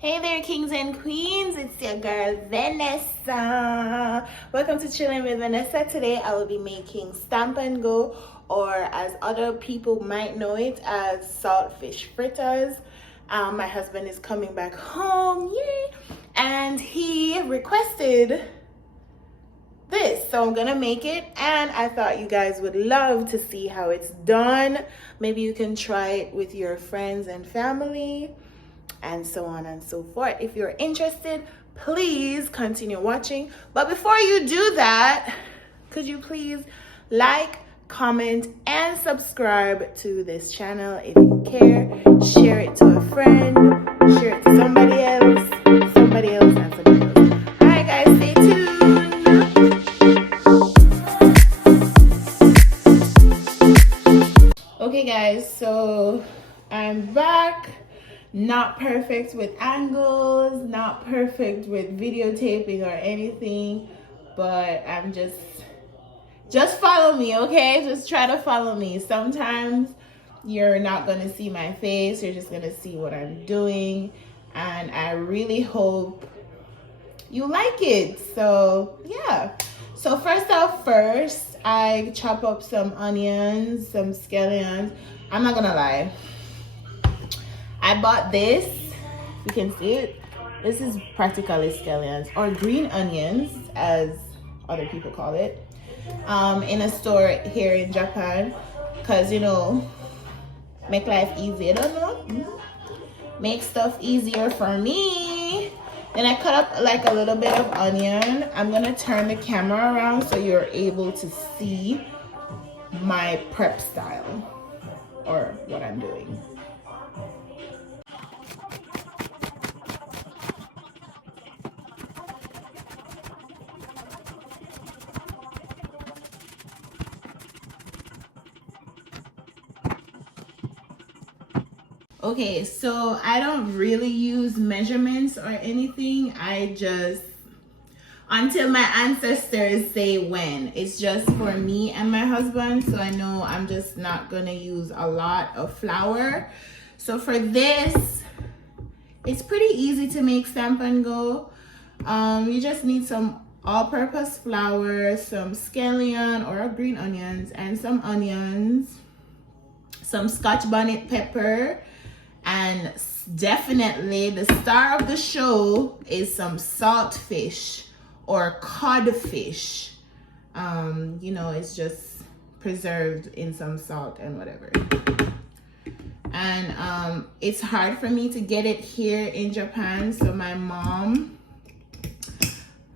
Hey there, kings and queens. It's your girl, Vennessa. Welcome to Chillin with Vennessa. Today, I will be making stamp and go, or as other people might know it, as saltfish fritters. My husband is coming back home, yay! And he requested this, so I'm gonna make it, and I thought you guys would love to see how it's done. Maybe you can try it with your friends and family, and so on and so forth. If you're interested, please continue watching. But before you do that, could you please like, comment, and subscribe to this channel if you care. Share it to a friend, share it to somebody else, and somebody else. All right, guys, stay tuned. Okay, guys, so I'm back. Not perfect with angles, not perfect with videotaping or anything, but I'm just follow me, okay? Just try to follow me. Sometimes you're not gonna see my face, you're just gonna see what I'm doing, and I really hope you like it. So yeah, so first, I chop up some onions, some scallions. I'm not gonna lie, I bought this, you can see it. This is practically scallions, or green onions as other people call it, in a store here in Japan, because you know, make life easy. I don't know, make stuff easier for me. Then I cut up like a little bit of onion. I'm gonna turn the camera around so you're able to see my prep style, or what I'm doing. Okay, so I don't really use measurements or anything. I just, until my ancestors say when. It's just for me and my husband, so I know I'm just not gonna use a lot of flour. So for this, it's pretty easy to make stamp and go. You just need some all-purpose flour, some scallion or green onions, and some onions, some Scotch bonnet pepper, and definitely the star of the show is some saltfish or codfish. You know, it's just preserved in some salt and whatever. And it's hard for me to get it here in Japan, so my mom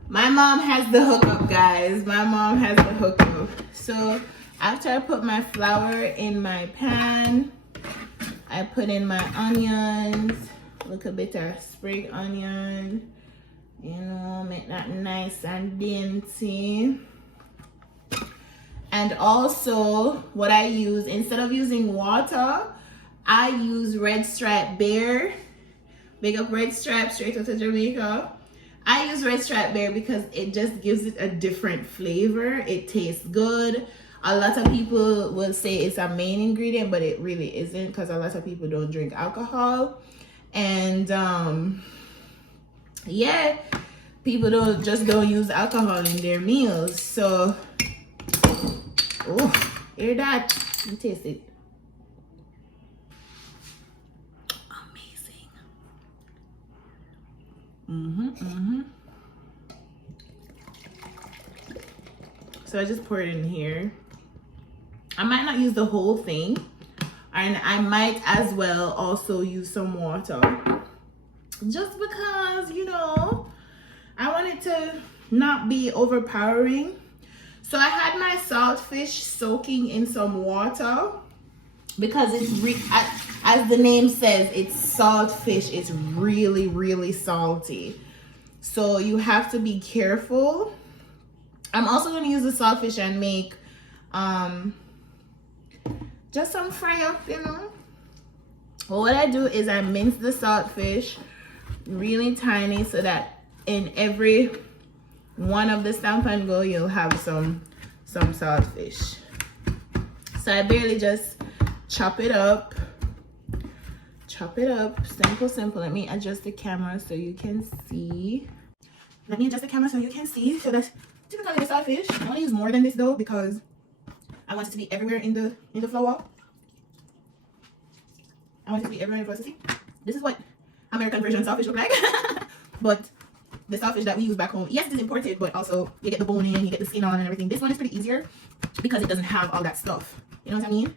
has the hookup, guys. My mom has the hookup. So after I put my flour in my pan, I put in my onions, look a bit of sprig onion, you know, make that nice and dainty. And also what I use, instead of using water, I use Red Stripe Bear. Big up Red Stripe, straight out of Jamaica. I use Red Stripe Bear because it just gives it a different flavor. It tastes good. A lot of people will say it's a main ingredient, but it really isn't, because a lot of people don't drink alcohol. And yeah, people don't use alcohol in their meals. So, oh, hear that? You taste it. Amazing. So I just pour it in here. I might not use the whole thing, and I might as well also use some water, just because, you know, I want it to not be overpowering. So I had my saltfish soaking in some water because it's as the name says, it's saltfish. It's really, really salty, so you have to be careful. I'm also going to use the saltfish and make just some fry up, you know. Well, what I do is I mince the saltfish really tiny so that in every one of the stamp and go you'll have some saltfish. So I barely just chop it up chop it up. Simple. Let me adjust the camera so you can see. So that's typically the saltfish. I want to use more than this though because I want it to be everywhere in the flour. I want it to be everywhere in the flour. See, this is what American version saltfish look like. But the saltfish that we use back home, yes, it is imported, but also you get the bone in, you get the skin on and everything. This one is pretty easier because it doesn't have all that stuff. You know what I mean?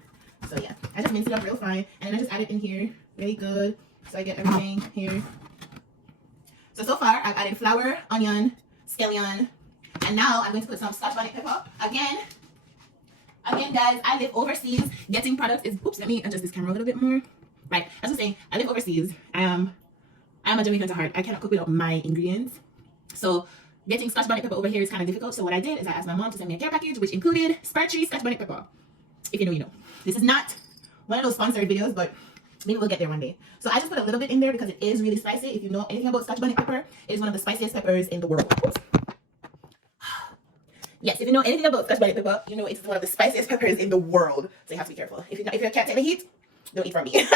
So yeah, I just mince it up real fine and then I just add it in here really good. So I get everything here. So far I've added flour, onion, scallion, and now I'm going to put some Scotch bonnet pepper. Again guys, I live overseas. Getting products is, oops, let me adjust this camera a little bit more. Right, as I was saying, I live overseas. I am a Jamaican to heart. I cannot cook without my ingredients. So getting Scotch bonnet pepper over here is kind of difficult. So what I did is I asked my mom to send me a care package, which included Spartree Scotch bonnet pepper. If you know, you know. This is not one of those sponsored videos, but maybe we'll get there one day. So I just put a little bit in there because it is really spicy. If you know anything about Scotch bonnet pepper, it is one of the spiciest peppers in the world. Oops. Yes, if you know anything about Scotch bonnet pepper, you know it's one of the spiciest peppers in the world. So you have to be careful. If you can't take the heat, don't eat from me.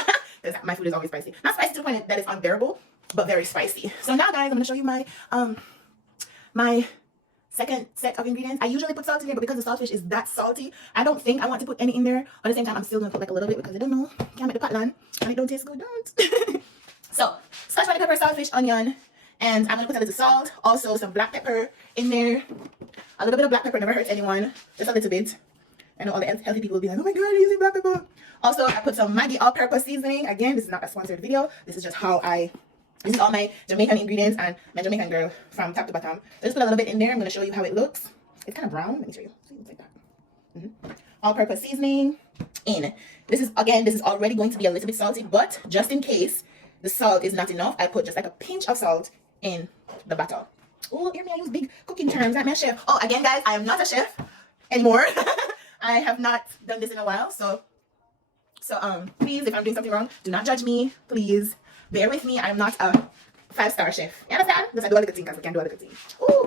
Because my food is always spicy. Not spicy to the point that it's unbearable, but very spicy. So now guys, I'm gonna show you my my second set of ingredients. I usually put salt in there, but because the saltfish is that salty, I don't think I want to put any in there. At the same time, I'm still gonna put like a little bit because I don't know, can't make the potland and it don't taste good, don't. So Scotch bonnet pepper, saltfish, onion, and I'm gonna put a little salt, also some black pepper in there. A little bit of black pepper never hurts anyone, just a little bit. I know all the healthy people will be like, oh my god, you're using black pepper. Also, I put some Maggi all-purpose seasoning. Again, this is not a sponsored video. This is just how this is all my Jamaican ingredients and my Jamaican girl from top to bottom. So just put a little bit in there. I'm going to show you how it looks. It's kind of brown. Let me show you. See, it looks like that. All-purpose seasoning in. This is already going to be a little bit salty, but just in case the salt is not enough, I put just like a pinch of salt in the batter. Oh, hear me, I use big cooking terms. I'm a chef. Oh, again, guys, I am not a chef anymore. I have not done this in a while, so please, if I'm doing something wrong, do not judge me. Please bear with me. I'm not a 5-star chef. You understand? Because I do all the good things, because we can do all the good things. Ooh,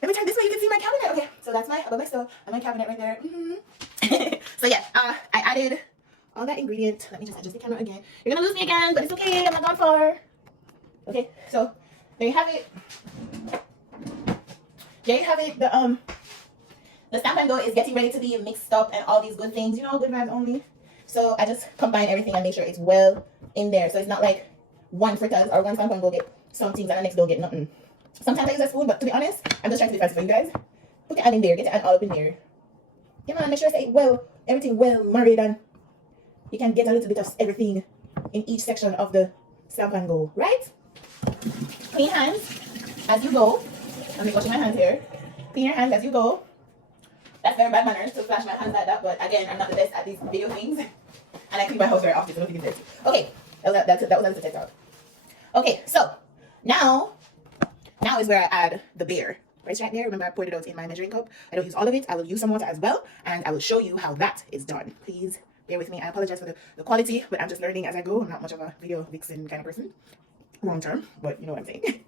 let me turn this way. You can see my cabinet. Okay, so that's my above my stove and my cabinet right there. So yeah, I added all that ingredient. Let me just adjust the camera again. You're gonna lose me again, but it's okay. I'm not gone far. Okay, so there you have it. There you have it. The stamp and go is getting ready to be mixed up and all these good things. You know, good vibes only. So I just combine everything and make sure it's well in there. So it's not like one fritters or one stamp and go get some things and the next don't get nothing. Sometimes I use a spoon, but to be honest, I'm just trying to be fancy for you guys. Put your hand in there, get your hand all up in there. Yeah, man, make sure it's everything well married and you can get a little bit of everything in each section of the stamp and go, right? Clean hands as you go. Let me wash my hands here. Clean your hands as you go. That's very bad manners to flash my hands like that, but again, I'm not the best at these video things. And I clean my house very often, so don't think it's dirty. Okay, that was a little TikTok. Okay, so now is where I add the beer. Right there, remember I poured it out in my measuring cup. I don't use all of it. I will use some water as well, and I will show you how that is done. Please bear with me. I apologize for the quality, but I'm just learning as I go. I'm not much of a video vixen kind of person. Long term, but you know what I'm saying.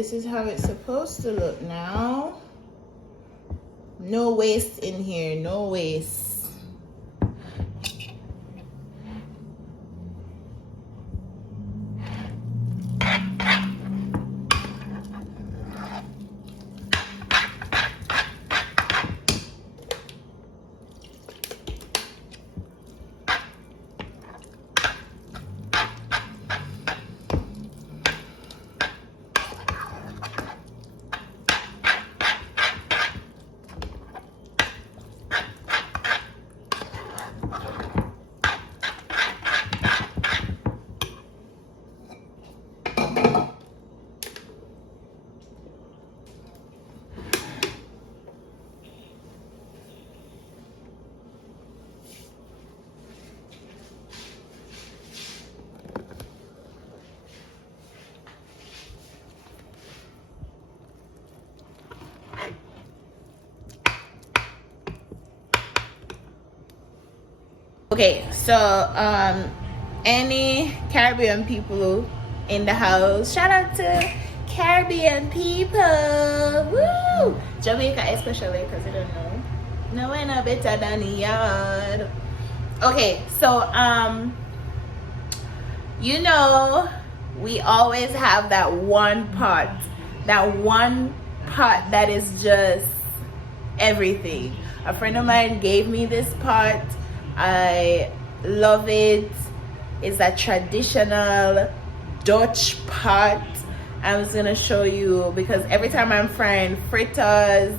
this is how it's supposed to look now. No waste in here, no waste. Okay, so any Caribbean people in the house, shout out to Caribbean people. Woo! Jamaica especially, because you don't know. No way no better than the yard. Okay, so you know, we always have that one pot that is just everything. A friend of mine gave me this pot. I love it. It's a traditional Dutch pot. I was gonna show you because every time I'm frying fritters,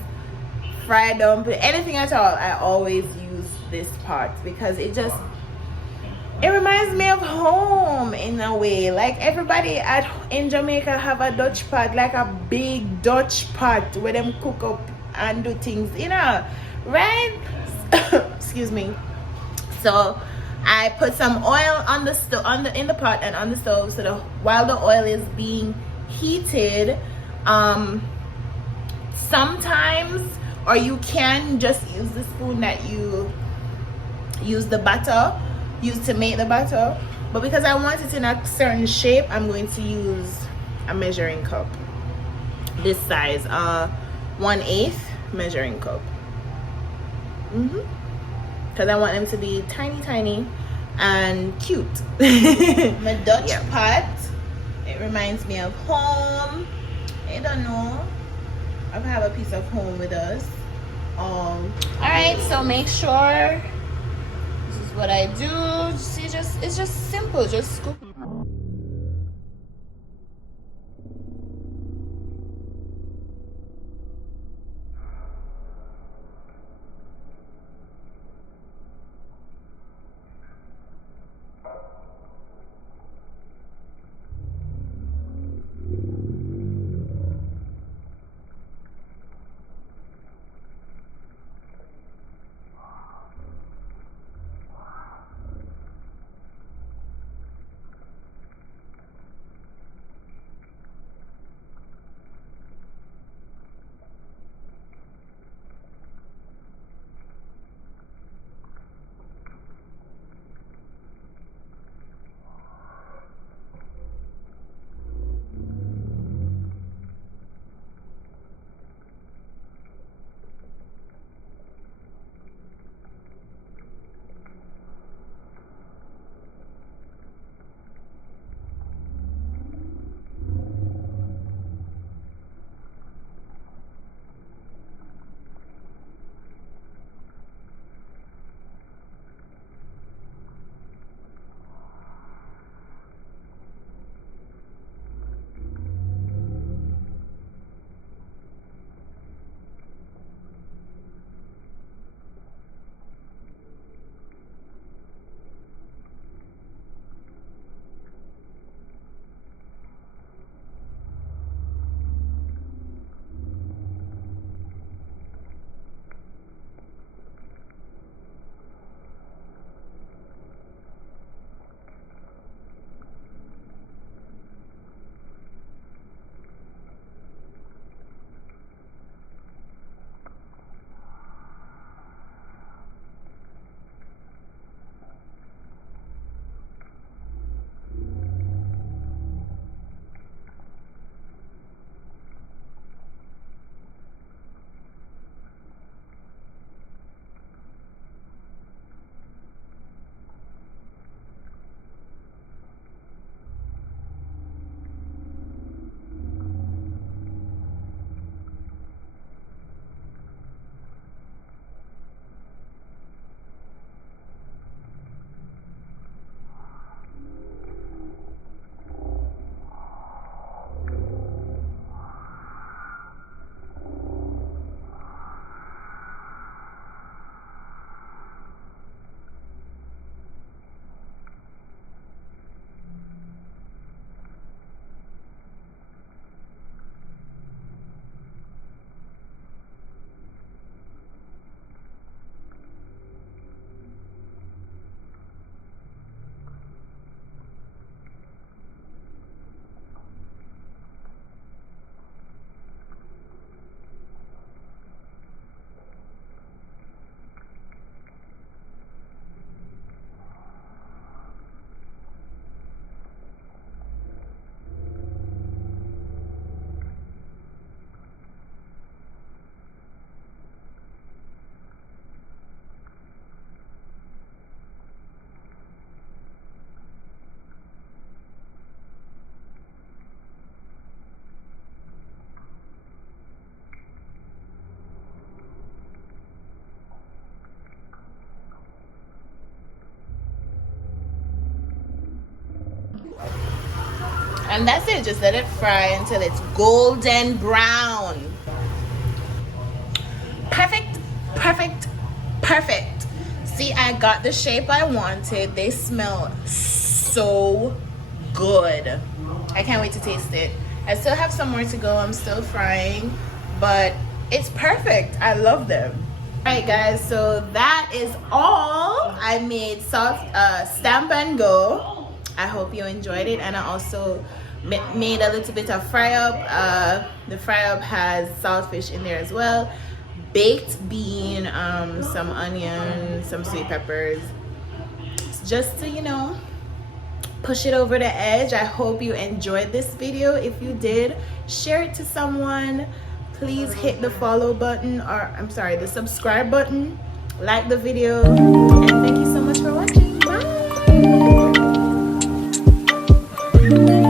fried dumpling, anything at all, I always use this pot because it reminds me of home in a way. Like everybody in Jamaica have a Dutch pot, like a big Dutch pot where them cook up and do things, you know, right? Excuse me. So I put some oil on the stove, in the pot and on the stove. So while the oil is being heated, sometimes, or you can just use the spoon that you use to make the batter. But because I want it in a certain shape, I'm going to use a measuring cup. This size, 1/8 measuring cup. Because I want them to be tiny and cute. My Dutch pot, it reminds me of home. I don't know, I have a piece of home with us. All right, so make sure this is what I do. See, it's just simple. Just scoop. And that's it. Just let it fry until it's golden brown. Perfect, perfect, perfect. See, I got the shape I wanted. They smell so good. I can't wait to taste it. I still have some more to go. I'm still frying, but it's perfect. I love them. All right, guys, so that is all. I made stamp and go. I hope you enjoyed it. And I also made a little bit of fry up. The fry up has saltfish in there as well, baked bean, some onion, some sweet peppers, just to, you know, push it over the edge. I hope you enjoyed this video. If you did, share it to someone. Please hit the follow button, or I'm sorry, the subscribe button, like the video, and thank you so much for watching. Bye.